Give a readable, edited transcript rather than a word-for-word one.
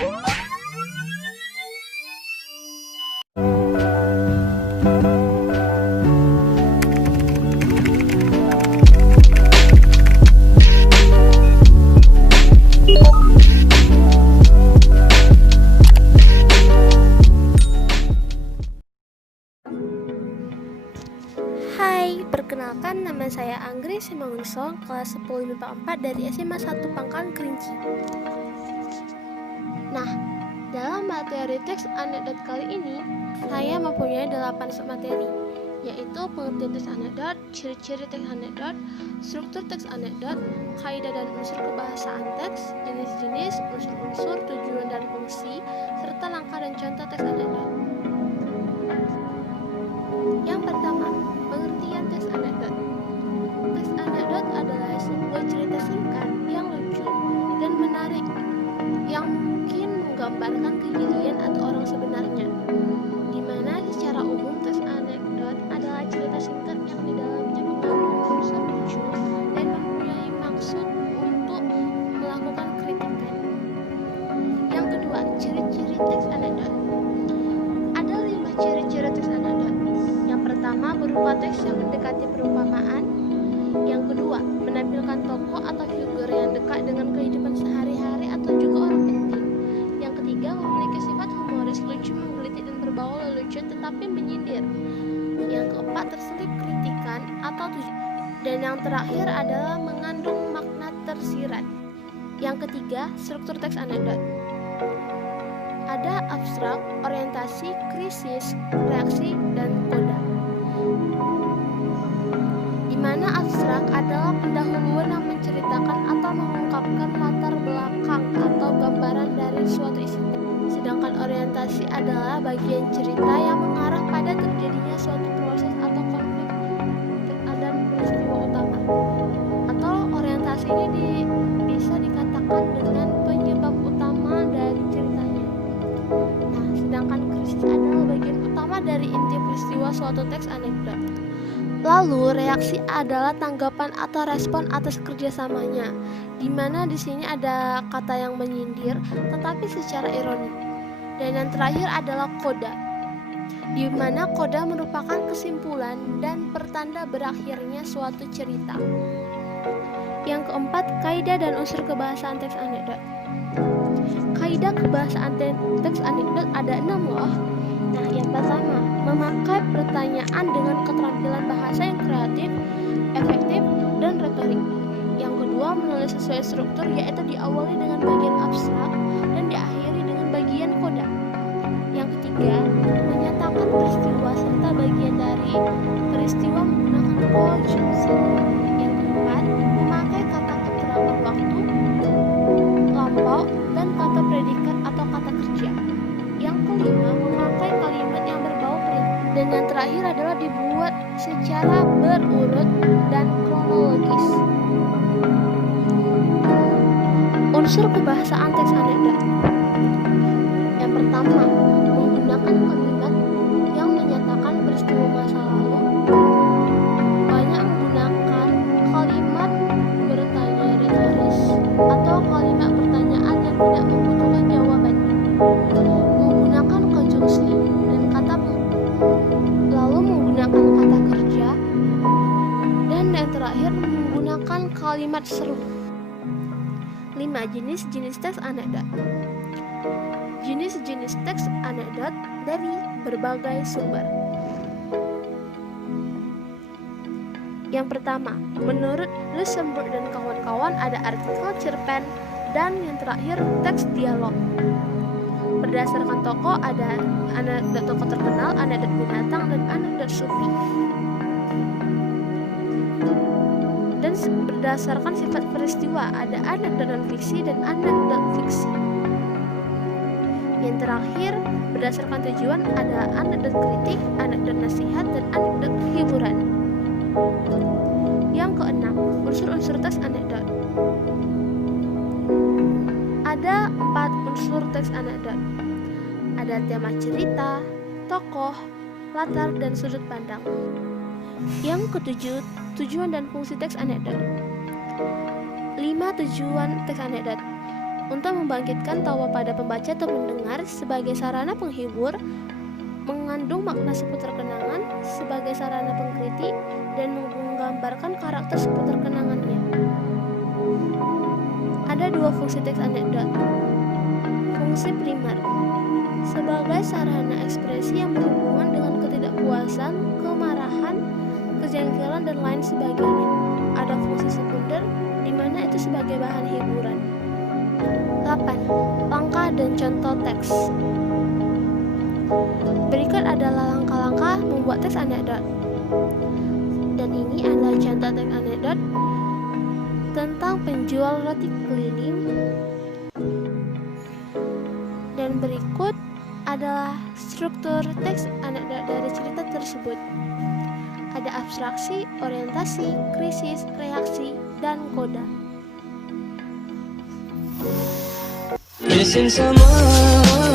Hai, perkenalkan nama saya Anggri Simangunso, kelas 10 MIPA 4 dari SMA 1 Pangkalan Kerinci. Nah, dalam materi teks anekdot kali ini, saya mempunyai 8 submateri, yaitu pengertian teks anekdot, ciri-ciri teks anekdot, struktur teks anekdot, kaidah dan unsur kebahasaan teks, jenis-jenis, unsur-unsur, tujuan dan fungsi, serta langkah dan contoh teks anekdot. Yang pertama, pengertian teks anekdot. Teks anekdot adalah sebuah cerita singkat yang lucu dan menarik yang mungkin menggambarkan kejadian atau orang sebenarnya, di mana secara umum teks anekdot adalah cerita singkat yang di dalamnya mengandung unsur lucu dan mempunyai maksud untuk melakukan kritikan. Yang kedua, ciri-ciri teks anekdot. Ada 5 ciri-ciri teks anekdot. Yang pertama, berupa teks yang mendekati perumpamaan. Yang kedua, menampilkan tokoh atau figur yang dekat dengan kehidupan sehari-hari atau juga orang penting. Yang ketiga, memiliki sifat humoris, lucu, menggelitik dan berbau lelucon tetapi menyindir. Yang keempat, terselip kritikan atau tujuan. Dan yang terakhir adalah mengandung makna tersirat. Yang ketiga, struktur teks anekdot. Ada abstrak, orientasi, krisis, reaksi, dan koda. Di mana abstrak adalah pendahuluan yang menceritakan atau mengungkapkan latar belakang atau gambaran dari suatu isi. Sedangkan orientasi adalah bagian cerita yang mengarah pada terjadinya suatu proses atau konflik dan peristiwa utama. Atau orientasi ini bisa dikatakan dengan penyebab utama dari ceritanya. Nah, sedangkan krisis adalah bagian utama dari inti peristiwa suatu teks anekdot. Lalu, reaksi adalah tanggapan atau respon atas kerjasamanya, di mana di sini ada kata yang menyindir, tetapi secara ironi. Dan yang terakhir adalah koda, di mana koda merupakan kesimpulan dan pertanda berakhirnya suatu cerita. Yang keempat, kaidah dan unsur kebahasaan teks anekdot. Kaidah kebahasaan teks anekdot ada 6 loh. Nah, yang pertama, memakai pertanyaan dengan keterampilan bahasa yang kreatif, efektif, dan retorik. Yang kedua, menulis sesuai struktur, yaitu diawali dengan bagian abstrak dan diakhiri dengan bagian koda. Yang ketiga, menyatakan peristiwa serta bagian dari peristiwa menggunakan konjungsi. Yang keempat, memakai kata keterangan waktu, lampau, dan kata predikat atau kata kerja. Yang kelima, memakai kalimat yang berbau perintah. Dan yang terakhir adalah dibuat secara berurut dan kronologis. Unsur kebahasaan teks anekdot. Yang pertama, menggunakan kalimat yang menyatakan peristiwa masa lalu. Banyak menggunakan kalimat bertanya retoris atau kalimat pertanyaan yang tidak membutuhkan jawaban. Menggunakan konjungsi dan kata lalu menggunakan kata kerja, dan yang terakhir menggunakan kalimat seru. 5. Jenis-jenis teks anekdot. Jenis-jenis teks anekdot dari berbagai sumber. Yang pertama, menurut Luxemburg dan kawan-kawan ada artikel, cerpen, dan yang terakhir teks dialog. Berdasarkan tokoh ada anekdot tokoh terkenal, anekdot binatang, dan anekdot sufi. Dan berdasarkan sifat peristiwa ada anekdot non fiksi dan anekdot fiksi. Yang terakhir, berdasarkan tujuan ada anekdot kritik, anekdot nasihat, dan anekdot hiburan. Yang keenam, unsur-unsur teks anekdot. Ada 4 unsur teks anekdot. Ada tema cerita, tokoh, latar, dan sudut pandang. Yang ketujuh, tujuan dan fungsi teks anekdot. 5 tujuan teks anekdot. untuk membangkitkan tawa pada pembaca atau pendengar sebagai sarana penghibur, mengandung makna seputar kenangan sebagai sarana pengkritik, dan menggambarkan karakter seputar kenangannya. Ada dua fungsi teks anekdot. Fungsi primer sebagai sarana ekspresi yang berhubungan dengan ketidakpuasan, kemarahan, kejengkelan, dan lain sebagainya. Ada fungsi sekunder di mana itu sebagai bahan hiburan. 8. Langkah dan contoh teks. Berikut adalah langkah-langkah membuat teks anekdot. Dan ini adalah contoh teks anekdot tentang penjual roti keliling. Dan berikut adalah struktur teks anekdot dari cerita tersebut. Ada abstraksi, orientasi, krisis, reaksi, dan koda. Missing someone